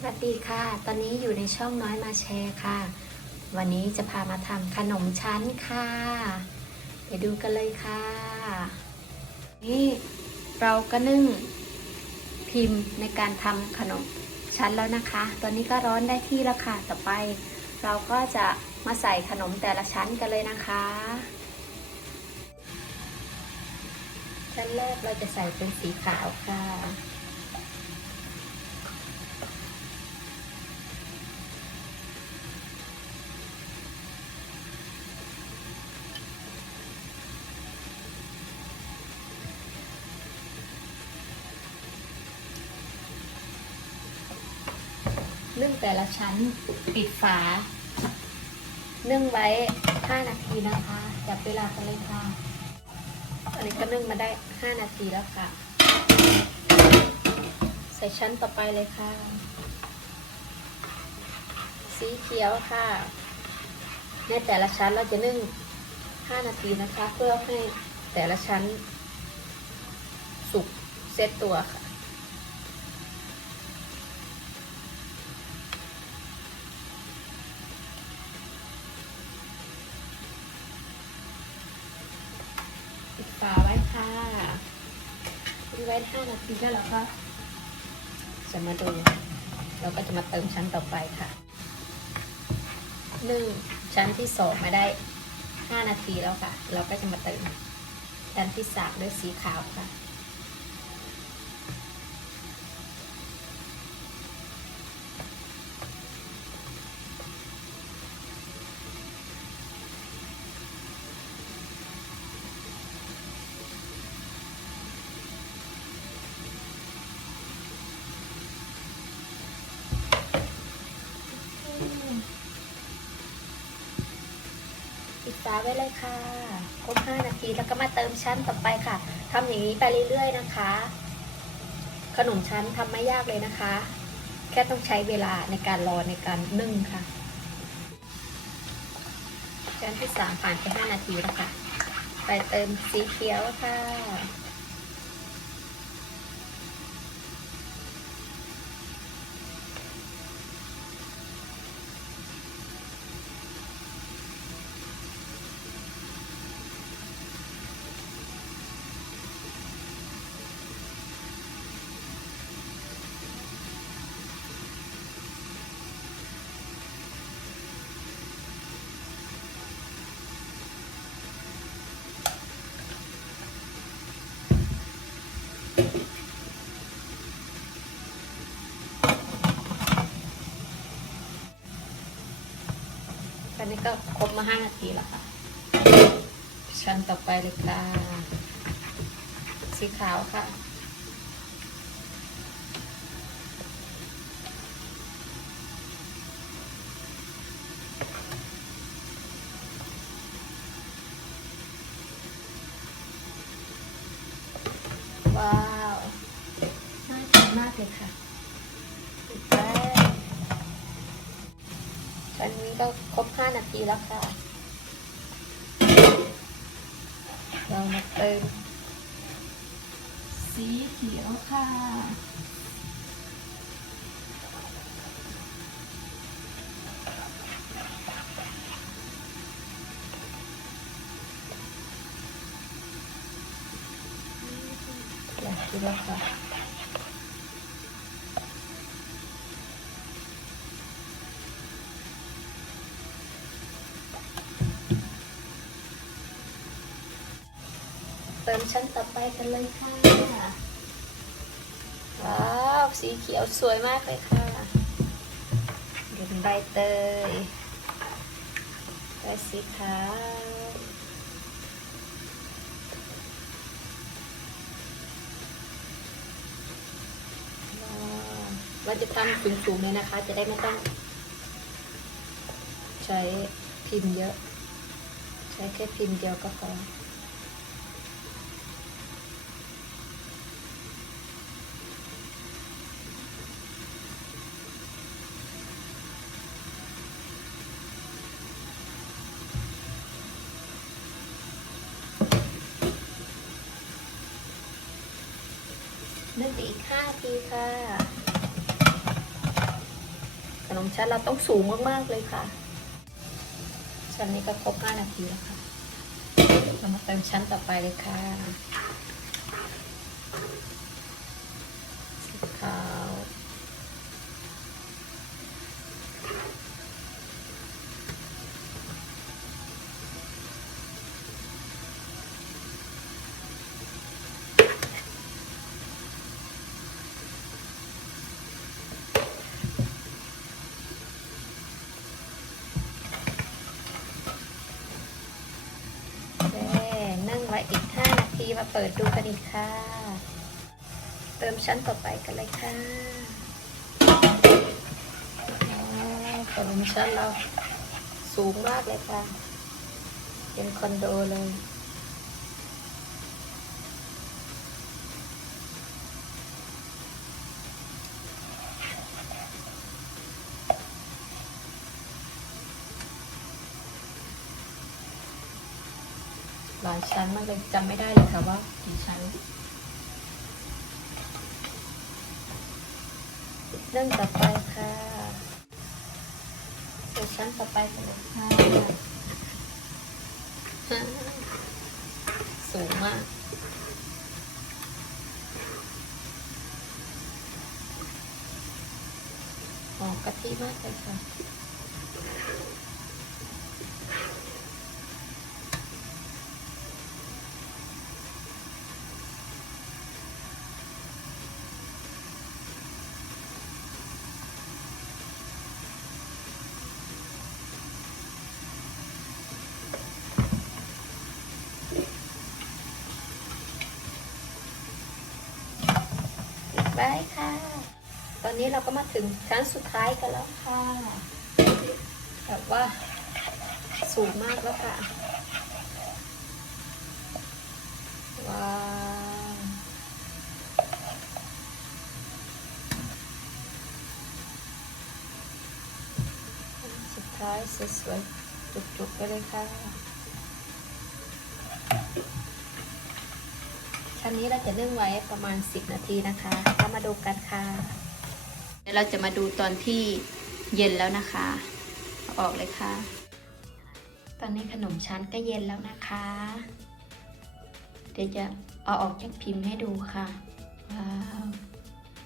สวัสดีค่ะ ตอนนี้อยู่ในช่องน้อยมาแชร์ค่ะ วันนี้จะพามาทำขนมชั้นค่ะ ไปดูกันเลยค่ะ นี่เราก็นึ่งพิมพ์ในการทำขนมชั้นแล้วนะคะ ตอนนี้ก็ร้อนได้ที่แล้วค่ะ ต่อไป เราก็จะมาใส่ขนมแต่ละชั้นกันเลยนะคะ ชั้นแรกเราจะใส่เป็นสีขาวค่ะ ละชั้น ปิดฝา นึ่งไว้ 5 นาทีนะคะจับเวลากันเลยค่ะอันนี้ก็นึ่งมาได้ 5 นาทีแล้วค่ะ ใส่ชั้นต่อไปเลยค่ะ สีเขียวค่ะ ในแต่ละชั้นเราจะนึ่ง 5 นาทีนะคะ เพื่อให้แต่ละชั้นสุกเซตตัวค่ะ ปิดฝาไว้ค่ะทิ้ง ไว้ห้านาทีแล้วเราก็จะมาดู เราก็จะมาเติมชั้นต่อไปค่ะนึ่งชั้นที่สองมาได้ห้านาทีแล้วค่ะ เราก็จะมาเติมชั้นที่สามด้วยสีขาวค่ะ ฝาไว้เลยค่ะ ครบ 5 นาทีแล้วก็มาเติมชั้นต่อไปค่ะทำอย่างนี้ไปเรื่อยๆนะคะ ขนมชั้นทำไม่ยากเลยนะคะ แค่ต้องใช้เวลาในการรอในการนึ่งค่ะ ชั้นที่สามผ่านไป 5 นาทีแล้วค่ะ ไปเติมสีเขียวค่ะ นี้ก็ครบมาห้านาทีแล้วค่ะ ชั้นต่อไปเลยค่ะ สีขาวค่ะ ว้าวน่ากินมากเลยค่ะอีกแล้ว ตอนนี้ก็ครบ 5 นาทีแล้วค่ะ เรามาเติมสีเขียวค่ะ อยากกินแล้วค่ะ ชั้นต่อไปกันเลยค่ะ ว้าว สีเขียวสวยมากเลยค่ะเป็นใบเตยใบสีขาวว้าเราจะทำสูงๆเลยนะคะ จะได้ไม่ต้อง ใช้พิมพ์เยอะ ใช้แค่พิมพ์เดียวก็พอ นึ่งไปอีกห้า ทีค่ะ ขนมชั้นเราต้องสูงมาก ๆ เลยค่ะ ชั้นนี้ก็ครบ5นาทีแล้วค่ะ เรามาเติมชั้นต่อไปเลยค่ะสีขาว โอเคนึ่งไว้อีก 5 นาที มาเปิดดูกันอีกค่ะ เติมชั้นต่อไปกันเลยค่ะอ๋อเติมชั้นเราสูงมากเลยค่ะ เป็นคอนโดเลย ลายชั้นมากเลยจำไม่ได้เลยค่ะว่ากี่ชั้น เรื่องต่อไปค่ะสู่ชั้นต่อไปกันเลยค่ะสูงมากหอมกะทิมากเลยค่ะ ปิดไว้ค่ะ ตอ นี้เราก็มาถึงชั้นสุดท้ายกันแล้วค่ะแบบว่าสูงมากแล้วค่ะว้าวสุดท้ายสวยๆจุกๆไปเลยค่ะ ชั้นนี้เราจะนึ่งไว้ประมาณ 10 นาทีนะคะ ก็มาดูกันค่ะ ดี๋ยวเราจะมาดูตอนที่เย็นแล้วนะคะออกเลยค่ะ ตอนนี้ขนมชั้นก็เย็นแล้วนะคะ เดี๋ยวจะเอาออกจากพิมพ์ให้ดูค่ะ ว้าว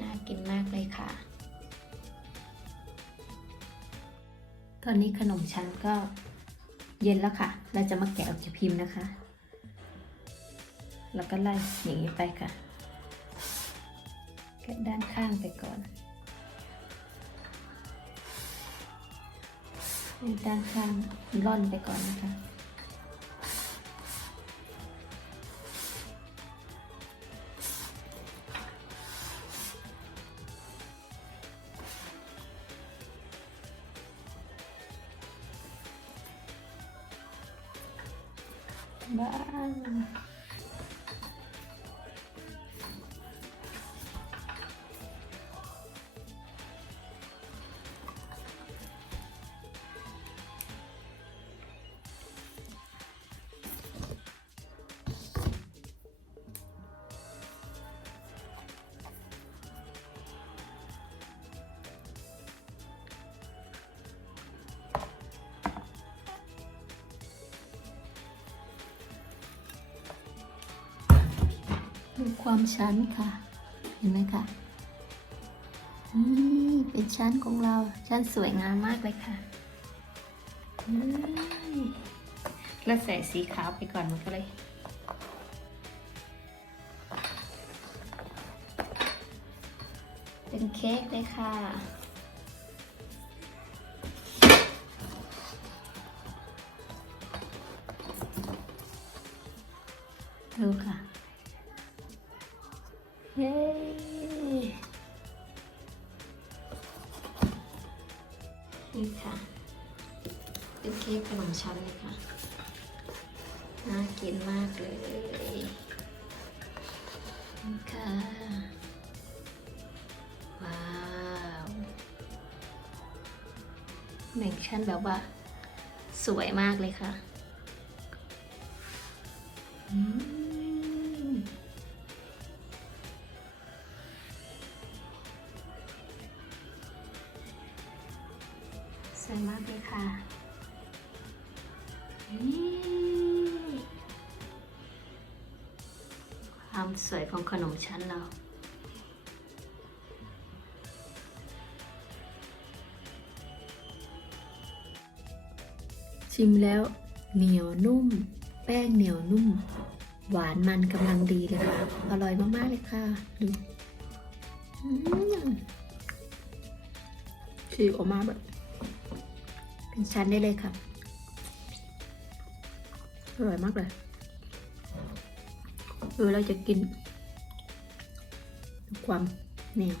น่ากินมากเลยค่ะ ตอนนี้ขนมชั้นก็เย็นแล้วค่ะ เราจะมาแกะออกจากพิมพ์นะคะ แล้วก็ไล่อย่างนี้ไปค่ะ แกะด้านข้างไปก่อน ด้านข้างร่อนไปก่อนนะคะ บ้าง ความชั้นค่ะ เห็นไหมคะนี่เป็นชั้นของเราชั้นสวยงามมากเลยค่ะแล้วใส่สีขาวไปก่อนมันก็เลยเป็นเค้กเลยค่ะดูค่ะ เย้นี่ค่ะเป็นเค้กขนมชั้นเลยค่ะ น่ากินมากเลยนี่ค่ะว้าวแบ่งชั้นแบบว่า สวยมากเลยค่ะ อืม ชั้นเรา ชิมแล้วเหนียวนุ่ม แป้งเหนียวนุ่ม หวานมันกำลังดีเลยค่ะ อร่อยมาก ๆ เลยค่ะ ดูอืมฉีกออกมาแบบ เป็นชั้นได้เลยค่ะ อร่อยมากเลยเออเราจะกิน ความเหนียว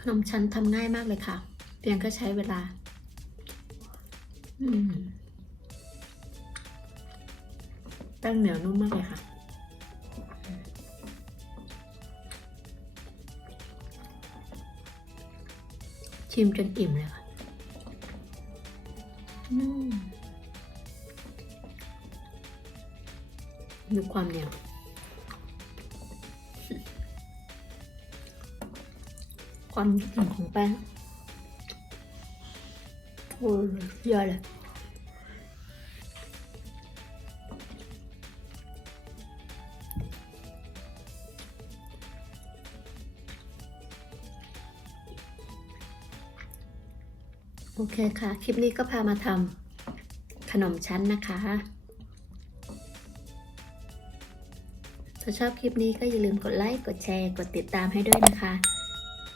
ขนมชั้นทำง่ายมากเลยค่ะ เพียงแค่ใช้เวลาแป้งเหนียวนุ่มมากเลยค่ะ ชิมจนอิ่มเลยค่ะมดูความเหนียวความหนึบของแป้งโอ้ยเยอะเลย เคค่ะ คลิปนี้ก็พามาทำขนมชั้นนะคะ ถ้าชอบคลิปนี้ก็อย่าลืมกดไลค์ กดแชร์ กดติดตามให้ด้วยนะคะ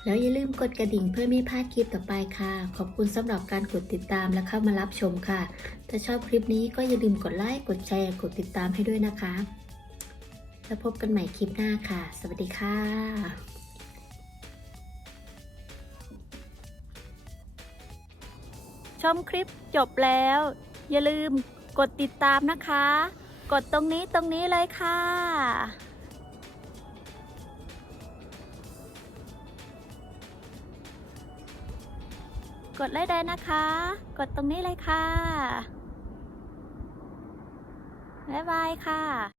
แล้วอย่าลืมกดกระดิ่งเพื่อไม่พลาดคลิปต่อไปค่ะ ขอบคุณสำหรับการกดติดตามและเข้ามารับชมค่ะ ถ้าชอบคลิปนี้ก็อย่าลืมกดไลค์ กดแชร์ กดติดตามให้ด้วยนะคะ แล้วพบกันใหม่คลิปหน้าค่ะ สวัสดีค่ะ ชมคลิปจบแล้ว อย่าลืมกดติดตามนะคะ กดตรงนี้ตรงนี้เลยค่ะกดไลค์ได้นะคะ กดตรงนี้เลยค่ะ บ๊ายบายค่ะ